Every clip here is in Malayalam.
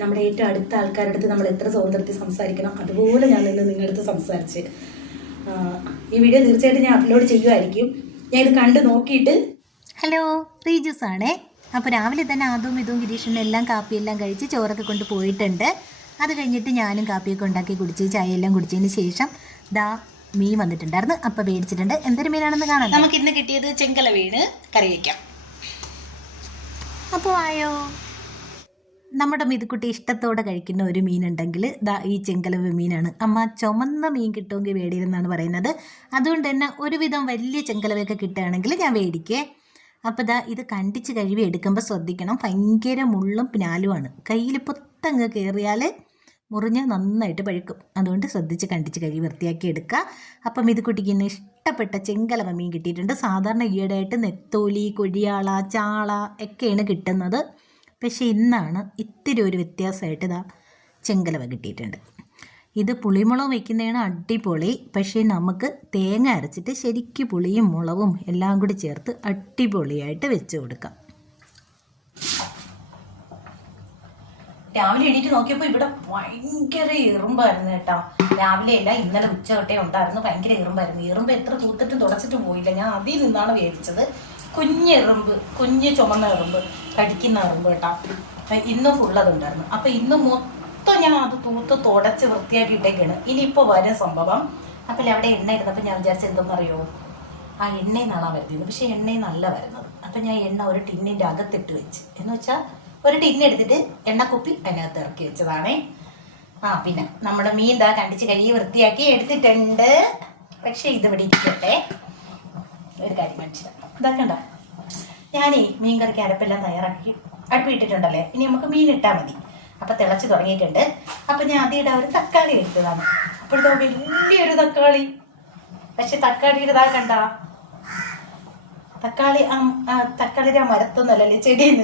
നമ്മുടെ ഏറ്റവും അടുത്ത ആൾക്കാരുടെ അടുത്ത് നമ്മൾ എത്ര സ്വാതന്ത്ര്യത്തിൽ സംസാരിക്കണം അതുപോലെ ഞാൻ ഇന്ന് നിങ്ങളുടെ അടുത്ത് സംസാരിച്ച്. ഈ വീഡിയോ തീർച്ചയായിട്ടും ഞാൻ അപ്ലോഡ് ചെയ്യുമായിരിക്കും. ഞാൻ ഇത് കണ്ട് നോക്കിയിട്ട് ഹലോ റീജൂസ് ആണേ. അപ്പോൾ രാവിലെ തന്നെ അതും ഇതും ഗിരീഷനും എല്ലാം കാപ്പിയെല്ലാം കഴിച്ച് ചോറൊക്കെ കൊണ്ട് പോയിട്ടുണ്ട്. അത് കഴിഞ്ഞിട്ട് ഞാനും കാപ്പിയൊക്കെ ഉണ്ടാക്കി കുടിച്ച് ചായയെല്ലാം കുടിച്ചതിന് ശേഷം ദാ മീൻ വന്നിട്ടുണ്ടായിരുന്നു. അപ്പോൾ മേടിച്ചിട്ടുണ്ട്. എന്തൊരു മീനാണെന്ന് കാണാം നമുക്ക് ഇന്ന് കിട്ടിയത് ചെങ്കല വീണ് കറി വയ്ക്കാം. അപ്പോൾ ആയോ? നമ്മുടെ മിതുക്കുട്ടി ഇഷ്ടത്തോടെ കഴിക്കുന്ന ഒരു മീനുണ്ടെങ്കിൽ ദാ ഈ ചെങ്കലവ് മീനാണ്. അമ്മ ചുമന്ന മീൻ കിട്ടുമെങ്കിൽ വേടിയിരുന്നാണ് പറയുന്നത്. അതുകൊണ്ട് തന്നെ ഒരുവിധം വലിയ ചെങ്കലവയൊക്കെ കിട്ടുകയാണെങ്കിൽ ഞാൻ വേടിക്കേ അപ്പോൾ ദാ ഇത് കണ്ടിച്ച് കഴുകി എടുക്കുമ്പോൾ ശ്രദ്ധിക്കണം. ഭയങ്കര മുള്ളും പിനാലുമാണ് കയ്യിൽ പൊത്തങ്ങ് കയറിയാൽ മുറിഞ്ഞ് നന്നായിട്ട് പഴുക്കും. അതുകൊണ്ട് ശ്രദ്ധിച്ച് കണ്ടിച്ച് കഴുകി വൃത്തിയാക്കി എടുക്കുക. അപ്പം മിതുക്കുട്ടിക്ക് ഇന്ന് ഇഷ്ടപ്പെട്ട ചെങ്കലവ മീൻ കിട്ടിയിട്ടുണ്ട്. സാധാരണ ഈയിടെയായിട്ട് നെത്തോലി കൊഴിയാള ചാള ഒക്കെയാണ് കിട്ടുന്നത്. പക്ഷേ ഇന്നാണ് ഇത്തിരി ഒരു വ്യത്യാസമായിട്ട് ഇതാ ചെങ്കലവ കിട്ടിയിട്ടുണ്ട്. ഇത് പുളിമുളക് വയ്ക്കുന്നതാണ് അടിപൊളി. പക്ഷേ നമുക്ക് തേങ്ങ അരച്ചിട്ട് ശരിക്ക് പുളിയും മുളകും എല്ലാം കൂടി ചേർത്ത് അടിപൊളിയായിട്ട് വെച്ച് കൊടുക്കാം. രാവിലെ എണീറ്റ് നോക്കിയപ്പോൾ ഇവിടെ ഭയങ്കര ഇറുമ്പായിരുന്നു കേട്ടോ. രാവിലെ അല്ല ഇന്നലെ ഉച്ച തൊട്ടേ ഉണ്ടായിരുന്നു. ഭയങ്കര ഇറുമ്പായിരുന്നു ഇറുമ്പ് എത്ര തൂത്തിട്ടും തുടച്ചിട്ടും പോയില്ല. ഞാൻ അതിൽ നിന്നാണ് വേവിച്ചത്. കുഞ്ഞ് എറുമ്പ് കുഞ്ഞ് ചുമന്ന എറുമ്പ് കടിക്കുന്ന എറുമ്പ് കേട്ടോ. ഇന്നും ഫുള്ളതുണ്ടായിരുന്നു അപ്പൊ ഇന്ന് മൊത്തം ഞാൻ അത് തൂത്ത് തുടച്ച് വൃത്തിയാക്കി ഇട്ടേക്കാണ്. ഇനിയിപ്പോൾ വരും സംഭവം. അപ്പൊ അവിടെ എണ്ണ ഇരുന്നപ്പോൾ ഞാൻ വിചാരിച്ചത് എന്തെന്നറിയോ? ആ എണ്ണയിൽ നിന്നാണ് വരുന്നത്. പക്ഷെ എണ്ണയിൽ നല്ല വരുന്നത്. അപ്പം ഞാൻ എണ്ണ ഒരു ടിന്നിന്റെ അകത്തിട്ട് വെച്ച്. എന്ന് വെച്ചാൽ ഒരു ടിന്ന് എടുത്തിട്ട് എണ്ണക്കുപ്പി അതിനകത്ത് ഇറക്കി വെച്ചതാണേ. ആ പിന്നെ നമ്മുടെ മീൻ ദാ കണ്ടിച്ച് കഴുകി വൃത്തിയാക്കി എടുത്തിട്ടുണ്ട്. പക്ഷെ ഇതിവിടെ ഇരിക്കട്ടെ. ഒരു കാര്യം മനസ്സിലാക്കാം. ഇതാക്കണ്ട. ഞാനേ മീൻ കറിക്ക് അരപ്പെല്ലാം തയ്യാറാക്കി അടുപ്പിട്ടിട്ടുണ്ടല്ലേ ഇനി നമുക്ക് മീൻ ഇട്ടാൽ മതി. അപ്പം തിളച്ച് തുടങ്ങിയിട്ടുണ്ട്. അപ്പം ഞാൻ ആദ്യം ഒരു തക്കാളി എടുത്തതാണ്. അപ്പോഴത്തെ വലിയൊരു തക്കാളി. പക്ഷെ തക്കാളിയുടെ ഇതാ കണ്ട. തക്കാളി തക്കാളിയുടെ മരത്തൊന്നല്ലല്ലേ ചെടിയിൽ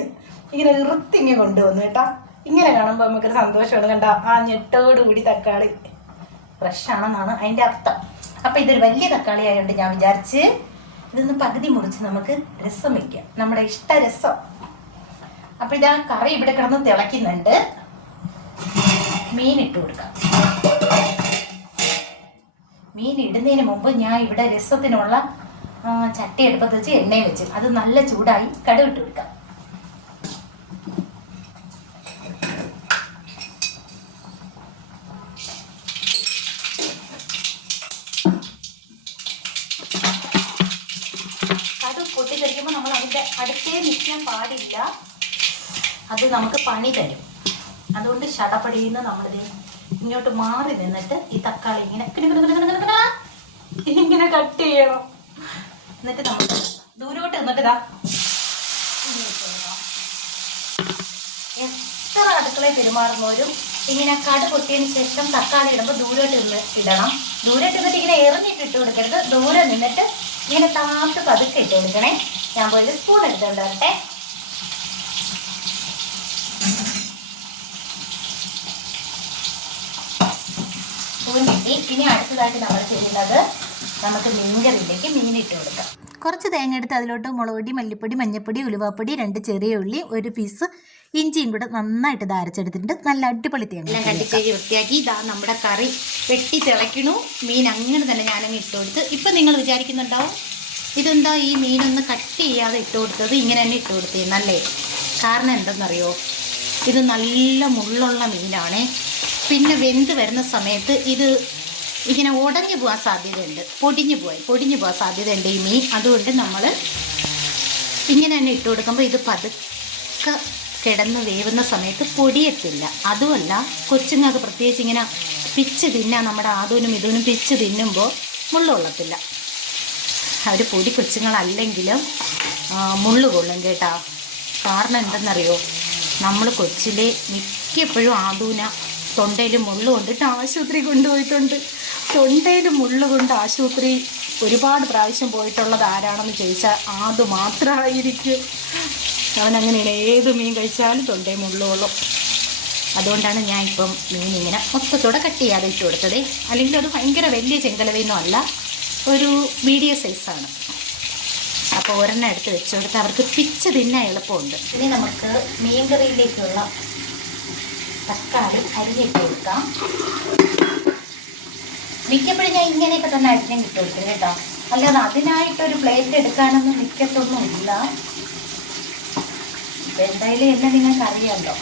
ഇങ്ങനെ ഇറുത്തിങ്ങ് കൊണ്ടുവന്നു കേട്ടോ. ഇങ്ങനെ കാണുമ്പോൾ നമുക്കൊരു സന്തോഷമാണ് കണ്ട? ആ ഞെട്ടോടുകൂടി തക്കാളി. ഫ്രഷ് ആണെന്നാണ് അതിന്റെ അർത്ഥം. അപ്പം ഇതൊരു വലിയ തക്കാളി ആയതുകൊണ്ട് ഞാൻ വിചാരിച്ച് ഇതൊന്ന് പകുതി മുറിച്ച് നമുക്ക് രസം വെക്കാം. നമ്മുടെ ഇഷ്ട രസം അപ്പൊ ഇതാ കറി ഇവിടെ കിടന്ന് തിളയ്ക്കുന്നുണ്ട്. മീൻ ഇട്ട് കൊടുക്കാം. മീൻ ഇടുന്നതിന് മുമ്പ് ഞാൻ ഇവിടെ രസത്തിനുള്ള ചട്ടി എടുപ്പത്ത് വെച്ച് എണ്ണയും വെച്ച്. അത് നല്ല ചൂടായി കടുവിട്ട് കൊടുക്കാം. നിൽക്കാൻ പാടില്ല. അത് നമുക്ക് പണി തരും. അതുകൊണ്ട് ശടപടിയിൽ നമ്മളിത് ഇങ്ങോട്ട് മാറി നിന്നിട്ട് ഈ തക്കാളി ഇങ്ങനെ ഇങ്ങനെ കട്ട് ചെയ്യണം. എന്നിട്ട് നമ്മൾ ദൂരോട്ട് നിന്നിട്ട്. എത്ര അടുക്കളയിൽ പെരുമാറുന്നവരും ഇങ്ങനെ കട് പൊട്ടിയതിന് ശേഷം തക്കാളി ഇടുമ്പോൾ ദൂരോട്ട് നിന്ന് ഇടണം. ദൂരോട്ട് നിന്നിട്ട് ഇങ്ങനെ എറിഞ്ഞിട്ട് ഇട്ട് കൊടുക്കരുത്. ദൂരെ നിന്നിട്ട് ഇങ്ങനെ താത്ത് പതുക്കെ ഇട്ട് കൊടുക്കണേ. ഞാൻ പോയത് സ്പൂൺ എടുത്തുകൊണ്ട് വരട്ടെ സ്പൂൺ കിട്ടി. ഇനി അടുത്തതായിട്ട് നമ്മൾ ചെയ്യുന്നത് നമുക്ക് മീൻകറിയിലേക്ക് മീൻ ഇട്ട് കൊടുക്കാം. കുറച്ച് തേങ്ങ എടുത്ത് അതിലോട്ട് മുളക് പൊടി മല്ലിപ്പൊടി മഞ്ഞൾപ്പൊടി ഉലുവാപ്പൊടി രണ്ട് ചെറിയ ഉള്ളി ഒരു പീസ് ഇഞ്ചിയും കൂടെ നന്നായിട്ട് ഇത് അരച്ചെടുത്തിട്ടുണ്ട്. നല്ല അടിപൊളി തേങ്ങ എല്ലാം കട്ടിച്ചേരി വൃത്തിയാക്കി. ഇതാ നമ്മുടെ കറി വെട്ടി തിളയ്ക്കണു മീൻ അങ്ങനെ തന്നെ ഞാനങ്ങ് ഇട്ട് കൊടുത്ത്. ഇപ്പം നിങ്ങൾ വിചാരിക്കുന്നുണ്ടാവും ഇതെന്താ ഈ മീനൊന്ന് കട്ട് ചെയ്യാതെ ഇട്ട് കൊടുത്തത്? ഇങ്ങനെ തന്നെ ഇട്ട് കൊടുത്തിരുന്നല്ലേ? കാരണം എന്തെന്നറിയോ? ഇത് നല്ല മുള്ളുള്ള മീനാണ്. പിന്നെ വെന്ത് വരുന്ന സമയത്ത് ഇത് ഇങ്ങനെ ഉടഞ്ഞു പോകാൻ സാധ്യതയുണ്ട്. പൊടിഞ്ഞു പോയി പൊടിഞ്ഞു പോകാൻ സാധ്യതയുണ്ട് ഈ മീൻ. അതുകൊണ്ട് നമ്മൾ ഇങ്ങനെ തന്നെ ഇട്ട് കൊടുക്കുമ്പോൾ ഇത് പതുക്കെ കിടന്ന് വേവുന്ന സമയത്ത് പൊടിയത്തില്ല. അതുമല്ല കൊച്ചുങ്ങൾക്ക് പ്രത്യേകിച്ച് ഇങ്ങനെ പിച്ച് തിന്നാൻ നമ്മുടെ ആദൂനും ഇതൂനും പിച്ച് തിന്നുമ്പോൾ മുള്ളുകൊള്ളത്തില്ല. അവർ പൊടി കൊച്ചുങ്ങളല്ലെങ്കിലും മുള്ളു കൊള്ളും കേട്ടാ. കാരണം എന്തെന്നറിയോ? നമ്മൾ കൊച്ചിൽ മിക്കപ്പോഴും ആദൂന തൊണ്ടയിൽ മുള്ളു കൊണ്ടിട്ട് ആശുപത്രി കൊണ്ടുപോയിട്ടുണ്ട്. തൊണ്ടയിൽ മുള്ളു കൊണ്ട് ആശുപത്രി ഒരുപാട് പ്രാവശ്യം പോയിട്ടുള്ളത് ആരാണെന്ന് ചോദിച്ചാൽ ആത് മാത്രമായിരിക്കും അവനങ്ങനെയാണ് ഏത് മീൻ കഴിച്ചാലും തൊണ്ടയിൽ മുള്ളുകൊള്ളും അതുകൊണ്ടാണ് ഞാൻ ഇപ്പം മീൻ ഇങ്ങനെ മൊത്തത്തോടെ കട്ട് ചെയ്യാതെ ഇട്ട് കൊടുത്തത്. അല്ലെങ്കിൽ അത് ഭയങ്കര വലിയ ചെങ്കലവയൊന്നും അല്ല. ഒരു മീഡിയം സൈസാണ് അപ്പോൾ ഒരെണ്ണം എടുത്ത് വെച്ച് കൊടുത്ത് അവർക്ക് പിച്ച് തിന്നാൻ എളുപ്പമുണ്ട്. ഇനി നമുക്ക് മീൻ കറിയിലേക്കുള്ള തക്കാളി അരിഞ്ഞിട്ട് കൊടുക്കാം. മിക്കപ്പോഴും ഞാൻ ഇങ്ങനെയൊക്കെ തന്നെ അരിഞ്ഞം കിട്ടും കേട്ടോ. അല്ലാതെ അതിനായിട്ടൊരു പ്ലേറ്റ് എടുക്കാനൊന്നും മിക്കത്തൊന്നുമില്ല. ഇപ്പം എന്തായാലും എന്നെ നിങ്ങൾക്ക് അറിയാമല്ലോ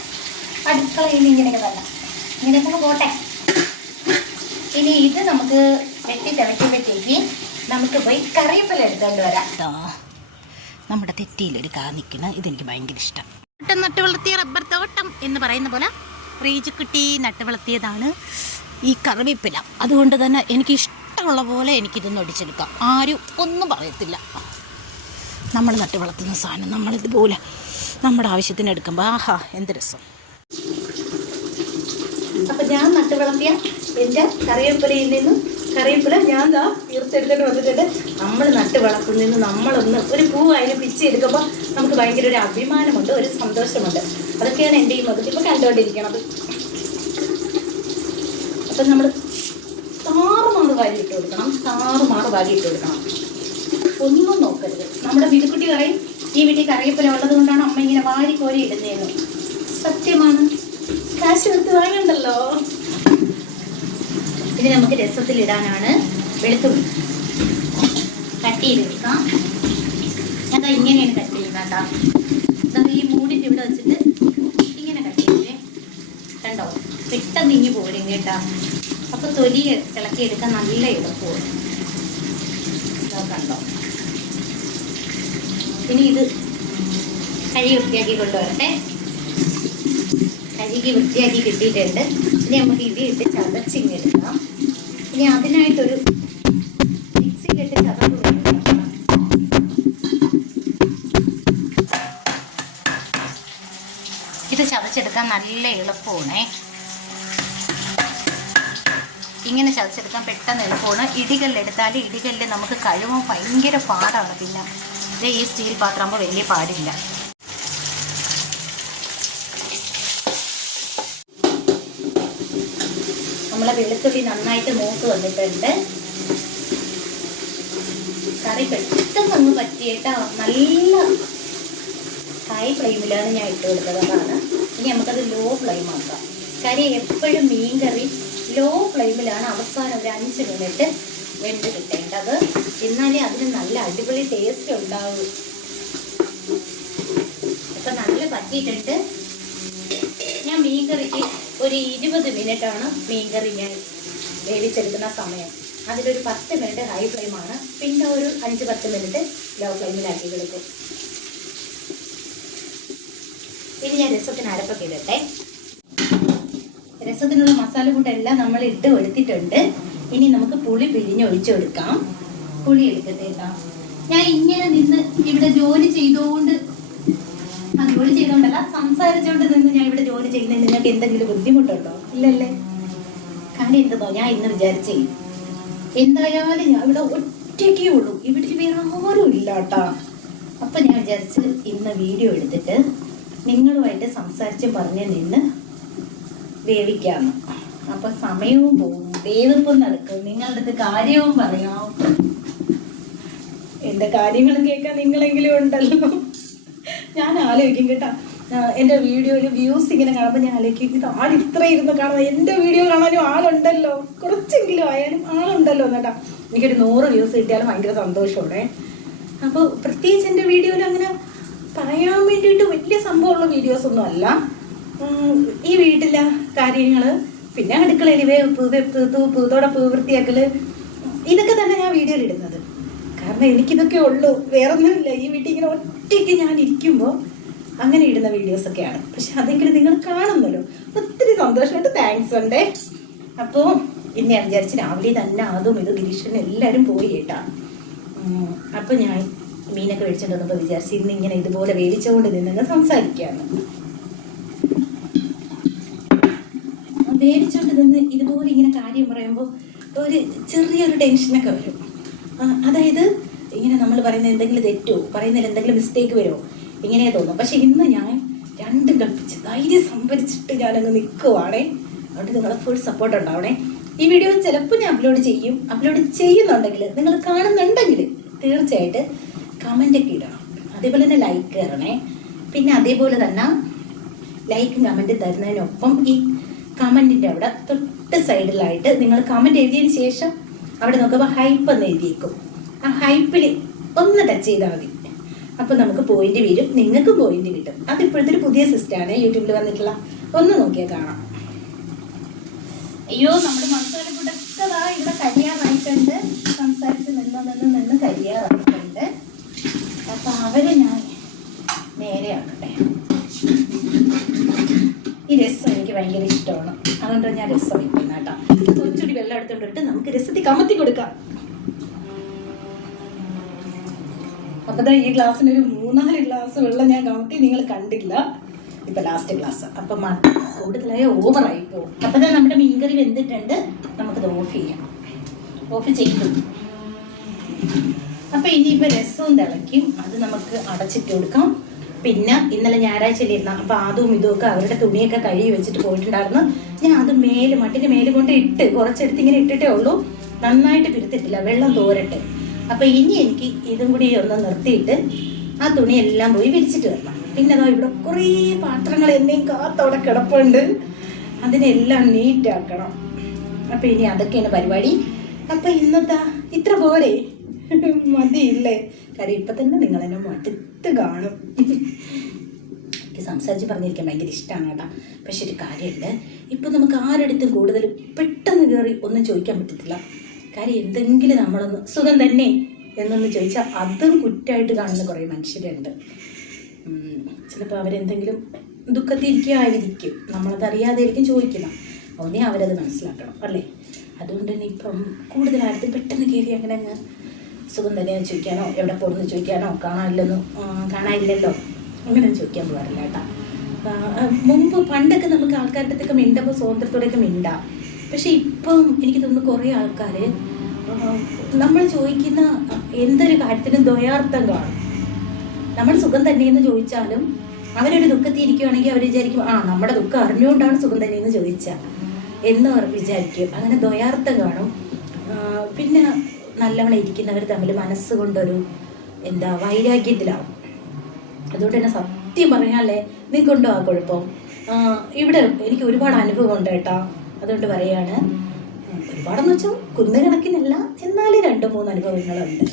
അടുക്കളയിൽ ഇങ്ങനെയൊക്കെ തന്നെ. ഇങ്ങനെയൊക്കെ പോട്ടെ. ഇനി ഇത് നമുക്ക് വെട്ടി തിളയ്ക്കുമ്പോഴത്തേക്ക് നമുക്ക് പോയി കറിവേപ്പില എടുത്തുകൊണ്ട് വരാം. നമ്മുടെ തെറ്റിയിലൊരു കാ നിൽക്കുന്ന ഇതെനിക്ക് ഭയങ്കര ഇഷ്ടം. നട്ട് വളർത്തിയ റബ്ബർ തോട്ടം എന്ന് പറയുന്ന പോലെ റീജുക്കുട്ടി നട്ട് വളർത്തിയതാണ് ഈ കറിവേപ്പില. അതുകൊണ്ട് തന്നെ എനിക്ക് ഇഷ്ടമുള്ള പോലെ എനിക്കിതൊന്ന് ഒടിച്ചെടുക്കാം. ആരും ഒന്നും പറയത്തില്ല. നമ്മൾ നട്ട് വളർത്തുന്ന സാധനം നമ്മളിതുപോലെ നമ്മുടെ ആവശ്യത്തിന് എടുക്കുമ്പോൾ ആഹാ എന്ത് രസം. അപ്പൊ ഞാൻ നട്ടു വളർത്തിയ എന്റെ കറിവേപ്പിലയിൽ നിന്നും കറിവേപ്പില ഞാൻ ദാ തീർത്തെടുത്തിട്ട് വന്നിട്ടുണ്ട്. നമ്മൾ നട്ട് വളർത്തുന്നതിന് നമ്മളൊന്ന് ഒരു പൂ പൂവായാലും പിച്ചെടുക്കുമ്പോൾ നമുക്ക് ഭയങ്കര ഒരു അഭിമാനമുണ്ട് ഒരു സന്തോഷമുണ്ട്. അതൊക്കെയാണ് എന്റെ ഈ മുഖത്ത് ഇപ്പോൾ കണ്ടുകൊണ്ടിരിക്കണത്. അപ്പം നമ്മൾ താറുമാറ് വാരി ഇട്ട് കൊടുക്കണം. താറുമാറ് വാരി ഇട്ട് കൊടുക്കണം. ഒന്നും നോക്കരുത്. നമ്മുടെ വീട്ടുകുട്ടി പറയും ഈ വീട്ടിൽ കറിവേപ്പില ഉള്ളത് കൊണ്ടാണ് അമ്മ ഇങ്ങനെ വാരി കോരി ഇടുന്നതെന്ന്. സത്യമാണ്. കാശ് കൊടുത്ത് വാങ്ങണ്ടല്ലോ? ഇത് നമുക്ക് രസത്തിലിടാനാണ് വെളുത്തുള്ളി കട്ട് ചെയ്തെടുക്കാം. അതാ ഇങ്ങനെയാണ് കട്ട് ചെയ്യുന്നത് കേട്ടോ. അതാ ഈ മൂടിന്റെ ഇവിടെ വെച്ചിട്ട് ഇങ്ങനെ കട്ട് ചെയ്തേ. കണ്ടോ? പെട്ടെന്ന് ഇങ്ങി പോരും കേട്ടോ. അപ്പൊ തൊലി ഇളക്കിയെടുക്കാൻ നല്ല എളുപ്പമാണ്. കണ്ടോ? ഇനി ഇത് കഴുകി വൃത്തിയാക്കി കൊണ്ടുവരട്ടെ. കഴുകി വൃത്തിയാക്കി കിട്ടിയിട്ടുണ്ട്. ഇനി നമുക്ക് ഇതിട്ട് ചതച്ചിങ്ങെടുക്കാം. ഇനി അതിനായിട്ടൊരു മിക്സിയിലിട്ട് ചതവ്. ഇത് ചതച്ചെടുക്കാൻ നല്ല എളുപ്പമാണേ. ഇങ്ങനെ ചതച്ചെടുക്കാൻ പെട്ടെന്ന് എളുപ്പമാണ്. ഇടികല്ലെടുത്താൽ ഇടികല്ല് നമുക്ക് കഴിവ് ഭയങ്കര പാടാണ്. പിന്നെ ഈ സ്റ്റീൽ പാത്രമാകുമ്പോൾ വലിയ പാടില്ല നമ്മളെ വെളുത്തുള്ളി നന്നായിട്ട് മൂത്ത് വന്നിട്ടുണ്ട്. കറി പെട്ടെന്ന് ഒന്ന് പറ്റിയിട്ടാ നല്ല ഹൈ ഫ്ലെയിമിലാണ് ഞാൻ ഇട്ട് കൊടുത്തതാണ് ഇനി നമുക്കത് ലോ ഫ്ലെയിം ആക്കാം. കറി എപ്പോഴും മീൻ കറി ലോ ഫ്ലെയിമിലാണ് അവസാനം ഒരു അഞ്ച് മിനിറ്റ് വെന്ത് കിട്ടേണ്ടത്. എന്നാലേ അതിന് നല്ല അടിപൊളി ടേസ്റ്റ് ഉണ്ടാവും. ഇപ്പൊ നല്ല പറ്റിയിട്ടുണ്ട്. ഞാൻ മീൻ കറിക്ക് ഒരു ഇരുപത് മിനിറ്റാണ് മീൻ കറി ഞാൻ വേവിച്ചെടുക്കുന്ന സമയം. അതിലൊരു പത്ത് മിനിറ്റ് ഹൈ ഫ്ലെയിമാണ് പിന്നെ ഒരു അഞ്ച് പത്ത് മിനിറ്റ് ലോ ഫ്ലെയിമിലാക്കി കൊടുക്കും ഇനി ഞാൻ രസത്തിന് അരപ്പൊക്കെ ഇടട്ടെ. രസത്തിനുള്ള മസാല കൂട്ടെല്ലാം നമ്മൾ ഇട്ട് എടുത്തിട്ടുണ്ട് ഇനി നമുക്ക് പുളി പിഴിഞ്ഞ് ഒഴിച്ചു കൊടുക്കാം പുളി എടുക്കട്ടെ കേട്ടോ ഞാൻ ഇങ്ങനെ നിന്ന് ഇവിടെ ജോലി ചെയ്തുകൊണ്ട് ആ ജോലി ചെയ്തോണ്ടല്ല സംസാരിച്ചോണ്ട് നിന്ന് ഞാൻ ഇവിടെ ജോലി ചെയ്യുന്നതിന് നിങ്ങൾക്ക് എന്തെങ്കിലും ബുദ്ധിമുട്ടുണ്ടോ? ഇല്ലല്ലേ. കാര്യം എന്തെന്നോ ഞാൻ ഇന്ന് വിചാരിച്ചേ. എന്തായാലും ഞാൻ ഇവിടെ ഒറ്റയ്ക്കേ ഉള്ളൂ. ഇവിടെ വേറെ ആരും ഇല്ലാട്ടാ അപ്പൊ ഞാൻ വിചാരിച്ച് ഇന്ന് വീഡിയോ എടുത്തിട്ട് നിങ്ങളുമായിട്ട് സംസാരിച്ച് പറഞ്ഞ് നിന്ന് വേവിക്കാന്ന് അപ്പൊ സമയവും പോകും വേവിപ്പും നടക്കും. നിങ്ങളുടെ അടുത്ത് കാര്യവും പറയാം. എന്റെ കാര്യങ്ങൾ കേൾക്കാൻ നിങ്ങളെങ്കിലും ഉണ്ടല്ലോ. ഞാൻ ആലോചിക്കും കേട്ടാ. എന്റെ വീഡിയോയിൽ വ്യൂസ് ഇങ്ങനെ കാണുമ്പോൾ ഞാൻ ആലോചിക്കും ഇത് ആൾ ഇത്ര ഇരുന്ന് കാണുന്നത് എന്റെ വീഡിയോ കാണാനും ആളുണ്ടല്ലോ. കുറച്ചെങ്കിലും ആയാലും ആളുണ്ടല്ലോ എന്നിട്ടാ എനിക്കൊരു നൂറ് വ്യൂസ് കിട്ടിയാലും ഭയങ്കര സന്തോഷമാണ്. അപ്പോൾ പ്രത്യേകിച്ച് എന്റെ വീഡിയോയിൽ അങ്ങനെ പറയാൻ വേണ്ടിയിട്ട് വലിയ സംഭവമുള്ള വീഡിയോസ് ഒന്നും അല്ല. ഈ വീട്ടിലെ കാര്യങ്ങൾ പിന്നെ അടുക്കളയിൽ വേപ്പ് വെപ്പ് തൂപ്പ് തുടപ്പ് വൃത്തിയാക്കൽ ഇതൊക്കെ തന്നെ ഞാൻ വീഡിയോയിൽ ഇടുന്നത്. കാരണം എനിക്കിതൊക്കെ ഉള്ളൂ. വേറൊന്നുമില്ല. ഈ വീട്ടിൽ ഇങ്ങനെ ഒറ്റയ്ക്ക് ഞാൻ ഇരിക്കുമ്പോൾ അങ്ങനെ ഇടുന്ന വീഡിയോസ് ഒക്കെയാണ്. പക്ഷെ അതെങ്കിലും നിങ്ങൾ കാണുന്നല്ലോ. ഒത്തിരി സന്തോഷമായിട്ട് താങ്ക്സ് ഉണ്ട്. അപ്പോൾ ഇന്ന് വിചാരിച്ച് രാവിലെ തന്നെ അതും ഇത് ഗിരീഷൻ എല്ലാവരും പോയി കേട്ടാ. അപ്പോൾ ഞാൻ മീനൊക്കെ മേടിച്ചിട്ട് വന്നപ്പോൾ വിചാരിച്ച് ഇന്ന് ഇങ്ങനെ ഇതുപോലെ വേവിച്ചുകൊണ്ട് നിന്നങ്ങ് സംസാരിക്കാമെന്ന് വേവിച്ചോണ്ട് നിന്ന് ഇതുപോലെ ഇങ്ങനെ കാര്യം പറയുമ്പോൾ ഒരു ചെറിയൊരു ടെൻഷനൊക്കെ വരും. അതായത് ഇങ്ങനെ നമ്മൾ പറയുന്ന എന്തെങ്കിലും തെറ്റോ പറയുന്നതിൽ എന്തെങ്കിലും മിസ്റ്റേക്ക് വരുമോ? ഇങ്ങനെ തോന്നും പക്ഷെ ഇന്ന് ഞാൻ രണ്ടും കൽപ്പിച്ച് ധൈര്യം സംഭരിച്ചിട്ട് ഞാനങ്ങ് നിൽക്കുവാണേ. അതുകൊണ്ട് നിങ്ങളെ ഫുൾ സപ്പോർട്ട് ഉണ്ടാവണേ. ഈ വീഡിയോ ചിലപ്പോൾ ഞാൻ അപ്ലോഡ് ചെയ്യും. അപ്ലോഡ് ചെയ്യുന്നുണ്ടെങ്കിൽ നിങ്ങൾ കാണുന്നുണ്ടെങ്കിൽ തീർച്ചയായിട്ട് കമന്റ് ഒക്കെ ഇടണം. അതേപോലെ തന്നെ ലൈക്ക് കയറണേ പിന്നെ അതേപോലെ തന്നെ ലൈക്കും കമന്റും തരുന്നതിനൊപ്പം ഈ കമന്റിന്റെ അവിടെ തൊട്ട് സൈഡിലായിട്ട് നിങ്ങൾ കമന്റ് എഴുതിയതിന് ശേഷം അവിടെ നോക്കുമ്പോൾ ഹൈപ്പ് എന്ന് എഴുതിയേക്കും. ആ ഹൈപ്പിൽ ഒന്ന് ടച്ച് ചെയ്താൽ മതി. അപ്പോൾ നമുക്ക് പോയിന്റ് വരും നിങ്ങൾക്കും പോയിന്റ് കിട്ടും. അത് ഇപ്പോഴത്തെ ഒരു പുതിയ സിസ്റ്റമാണ് യൂട്യൂബിൽ വന്നിട്ടുള്ള ഒന്ന് നോക്കിയാൽ കാണാം. അയ്യോ നമ്മുടെ മസാല ദാ ഇവിടെ കരിയാറായിട്ടുണ്ട്. സംസാരിച്ച് നിന്ന് നിന്ന് നിന്ന് കരിയാറായിട്ടുണ്ട്. അപ്പൊ അവരെ ഞാൻ നേരെ ആക്കട്ടെ. ഈ രസം എനിക്ക് ഭയങ്കര ഇഷ്ടമാണ്. അതുകൊണ്ട് ഞാൻ രസം വയ്ക്കുന്ന കേട്ടോ. കുറച്ചുകൂടി വെള്ളം എടുത്തോണ്ടിട്ട് നമുക്ക് രസത്തിൽ കമത്തി കൊടുക്കാം. അപ്പൊ ഈ ഗ്ലാസ്സിന് ഒരു മൂന്നാൽ ഗ്ലാസ് വെള്ളം ഞാൻ കമത്തി നിങ്ങൾ കണ്ടില്ല ഇപ്പൊ ലാസ്റ്റ് ഗ്ലാസ് അപ്പൊ കൂടുതലായ ഓവറായി പോകും അപ്പൊ നമ്മുടെ മീൻകറി വെന്തിട്ടുണ്ട്. നമുക്കത് ഓഫ് ചെയ്യാം. ഓഫ് ചെയ്തു. അപ്പൊ ഇനിയിപ്പോ രസവും തിളയ്ക്കും. അത് നമുക്ക് അടച്ചിട്ട് കൊടുക്കാം. പിന്നെ ഇന്നലെ ഞായറാഴ്ചയിലിരുന്ന അപ്പൊ അതും ഒക്കെ അവരുടെ തുണിയൊക്കെ കഴുകി വെച്ചിട്ട് പോയിട്ടുണ്ടായിരുന്നു. ഞാൻ അത് മേൽ മട്ടിന്റെ മേൽ കൊണ്ട് ഇട്ട് കുറച്ചെടുത്ത് ഇങ്ങനെ ഇട്ടിട്ടേ ഉള്ളൂ. നന്നായിട്ട് പിരുത്തിട്ടില്ല വെള്ളം തോരട്ടെ. അപ്പൊ ഇനി എനിക്ക് ഇതും കൂടി ഒന്ന് നിർത്തിയിട്ട് ആ തുണിയെല്ലാം പോയി വിരിച്ചിട്ട് വരണം. പിന്നെ അതോ ഇവിടെ കുറേ പാത്രങ്ങൾ എന്നെയും കാത്തവിടെ കിടപ്പുണ്ട്. അതിനെല്ലാം നീറ്റാക്കണം അപ്പൊ ഇനി അതൊക്കെയാണ് പരിപാടി. അപ്പൊ ഇന്നത്തെ ഇത്ര പോരെ മതിയില്ലേ? കാര്യം ഇപ്പൊ തന്നെ നിങ്ങൾ എന്നെ മടുത്ത് കാണും. എനിക്ക് സംസാരിച്ച് പറഞ്ഞിരിക്കാൻ ഭയങ്കര ഇഷ്ടമാണ് കേട്ടോ. പക്ഷെ ഒരു കാര്യമുണ്ട്. ഇപ്പൊ നമുക്ക് ആരുടെ അടുത്തും കൂടുതൽ പെട്ടെന്ന് കയറി ഒന്നും ചോദിക്കാൻ പറ്റത്തില്ല. കാര്യം എന്തെങ്കിലും നമ്മളൊന്ന് സുഖം തന്നെ എന്നൊന്ന് ചോദിച്ചാൽ അതും കുറ്റമായിട്ട് കാണുന്ന കുറേ മനുഷ്യരുണ്ട്. ചിലപ്പോൾ അവരെന്തെങ്കിലും ദുഃഖത്തിരിക്കായിരിക്കും നമ്മളത് അറിയാതെയായിരിക്കും ചോദിക്കണം ഒന്നേ അവരത് മനസ്സിലാക്കണം അല്ലേ? അതുകൊണ്ട് തന്നെ ഇപ്പം കൂടുതലായിട്ട് പെട്ടെന്ന് കയറി അങ്ങനെ അങ്ങ് സുഖം തന്നെ ചോദിക്കാനോ എവിടെ പോകുന്നു ചോദിക്കാനോ കാണാനില്ലെന്നോ കാണാനില്ലല്ലോ അങ്ങനെ ചോദിക്കാൻ പോകാറില്ല കേട്ടോ. മുമ്പ് പണ്ടൊക്കെ നമുക്ക് ആൾക്കാരുടെ അടുത്തൊക്കെ മിണ്ടുമ്പോൾ സ്വാതന്ത്ര്യത്തോടെയൊക്കെ മിണ്ടാം. പക്ഷെ ഇപ്പം എനിക്ക് തോന്നുന്നു കുറേ ആൾക്കാർ നമ്മൾ ചോദിക്കുന്ന എന്തൊരു കാര്യത്തിനും ദ്വയാർത്ഥം കാണും നമ്മൾ സുഖം തന്നെയെന്ന് ചോദിച്ചാലും അവരൊരു ദുഃഖത്തിൽ ഇരിക്കുവാണെങ്കിൽ അവർ വിചാരിക്കും ആ നമ്മുടെ ദുഃഖം അറിഞ്ഞുകൊണ്ടാണ് സുഖം തന്നെയെന്ന് ചോദിച്ച എന്ന് അവർ വിചാരിക്കും. അങ്ങനെ ദ്വയാർത്ഥം കാണും പിന്നെ നല്ലവണ്ണം ഇരിക്കുന്നവർ തമ്മിൽ മനസ്സുകൊണ്ടൊരു എന്താ വൈരാഗ്യത്തിലാവും. അതുകൊണ്ട് തന്നെ സത്യം പറഞ്ഞാലേ നിങ്ങൾക്കുണ്ടോ ആ കുഴപ്പം ഇവിടെ എനിക്ക് ഒരുപാട് അനുഭവം ഉണ്ട് കേട്ടാ അതുകൊണ്ട് പറയാണ് ഒരുപാടെന്ന് വെച്ചാൽ കുന്നുകണക്കിനല്ല എന്നാലും രണ്ട് മൂന്ന് അനുഭവങ്ങളുണ്ട്.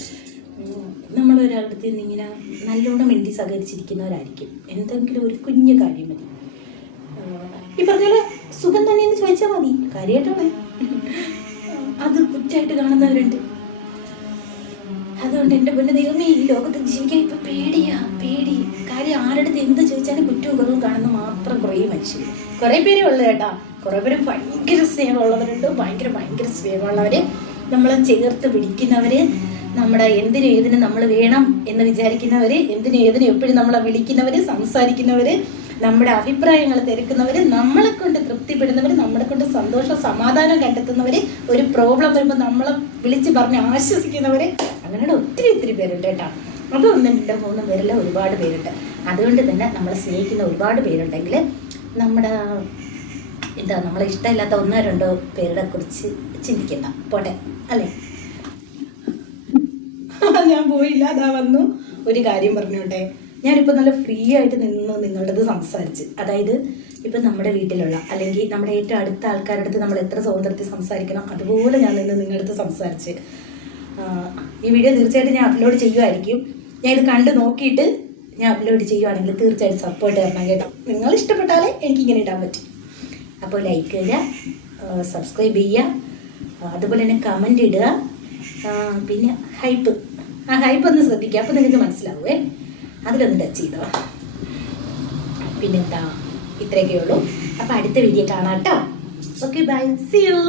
നമ്മൾ ഒരാളുടെ ഇങ്ങനെ നല്ലോണം മിണ്ടി സഹകരിച്ചിരിക്കുന്നവരായിരിക്കും. എന്തെങ്കിലും ഒരു കുഞ്ഞു കാര്യം മതി. ഈ പറഞ്ഞ സുഖം തന്നെയെന്ന് ചോദിച്ചാൽ മതി. കാര്യമായിട്ടാണ് അത് കുറ്റായിട്ട് കാണുന്നവരുണ്ട്. അതുകൊണ്ട് എന്റെ പൊന്നെ ദൈവമേ ഈ ലോകത്ത് ജീവിക്കാൻ ഇപ്പൊ പേടിയാ പേടി. കാര്യം ആരുടെ എന്ത് ചോദിച്ചാലും കുറ്റവും കുറവും കാണുന്ന മാത്രം കുറേ മനുഷ്യർ കുറേ പേരേ ഉള്ളു കേട്ടാ. കുറേ പേര് ഭയങ്കര സ്നേഹമുള്ളവരുണ്ട്. ഭയങ്കര ഭയങ്കര സ്നേഹമുള്ളവര്. നമ്മളെ ചേർത്ത് പിടിക്കുന്നവർ നമ്മുടെ എന്തിനും ഏതിനും നമ്മൾ വേണം എന്ന് വിചാരിക്കുന്നവര് എന്തിനും ഏതിനും എപ്പോഴും നമ്മളെ വിളിക്കുന്നവര് സംസാരിക്കുന്നവര് നമ്മുടെ അഭിപ്രായങ്ങൾ തിരക്കുന്നവര് നമ്മളെ കൊണ്ട് തൃപ്തിപ്പെടുന്നവര് നമ്മളെ കൊണ്ട് സന്തോഷം സമാധാനം കണ്ടെത്തുന്നവര് ഒരു പ്രോബ്ലം വരുമ്പോൾ നമ്മളെ വിളിച്ച് പറഞ്ഞ് ആശ്വസിക്കുന്നവര് അങ്ങനെയുള്ള ഒത്തിരി ഒത്തിരി പേരുണ്ട് കേട്ടോ. അത് ഒന്നും രണ്ട് മൂന്ന് പേരിൽ ഒരുപാട് പേരുണ്ട്. അതുകൊണ്ട് തന്നെ നമ്മൾ സ്നേഹിക്കുന്ന ഒരുപാട് പേരുണ്ടെങ്കിൽ നമ്മുടെ എന്താ നമ്മളെ ഇഷ്ടമില്ലാത്ത ഒന്നോ രണ്ടോ പേരുടെ കുറിച്ച് ചിന്തിക്കുന്ന പോട്ടെ അല്ലേ? ഞാൻ പോയില്ല അതാ വന്നു. ഒരു കാര്യം പറഞ്ഞോട്ടെ. ഞാനിപ്പോൾ നല്ല ഫ്രീ ആയിട്ട് നിന്ന് നിങ്ങളുടേത് സംസാരിച്ച്. അതായത് ഇപ്പം നമ്മുടെ വീട്ടിലുള്ള അല്ലെങ്കിൽ നമ്മുടെ ഏറ്റവും അടുത്ത ആൾക്കാരുടെ അടുത്ത് നമ്മൾ എത്ര സ്വാതന്ത്ര്യത്തിൽ സംസാരിക്കണം അതുപോലെ ഞാൻ നിന്ന് നിങ്ങളുടെ അടുത്ത് സംസാരിച്ച് ഈ വീഡിയോ തീർച്ചയായിട്ടും ഞാൻ അപ്ലോഡ് ചെയ്യുമായിരിക്കും ഞാൻ ഇത് കണ്ട് നോക്കിയിട്ട് ഞാൻ അപ്ലോഡ് ചെയ്യുവാണെങ്കിൽ തീർച്ചയായിട്ടും സപ്പോർട്ട് തരണം കേട്ടോ. നിങ്ങൾ ഇഷ്ടപ്പെട്ടാലേ എനിക്ക് ഇങ്ങനെ ഇടാൻ പറ്റും. അപ്പോൾ ലൈക്ക് ചെയ്യുക സബ്സ്ക്രൈബ് ചെയ്യുക അതുപോലെ തന്നെ കമന്റ് ഇടുക. പിന്നെ ഹൈപ്പ് ആ ഹൈപ്പ് ഒന്ന് ശ്രദ്ധിക്കുക. അപ്പോൾ നിങ്ങൾക്ക് മനസ്സിലാവുമേ അതിലൊന്ന് ടച്ച് ചെയ്തോ. പിന്നെന്താ? ഇത്രയൊക്കെ ഉള്ളൂ. അപ്പോൾ അടുത്ത വീഡിയോ കാണാം കേട്ടോ. Okay bye C U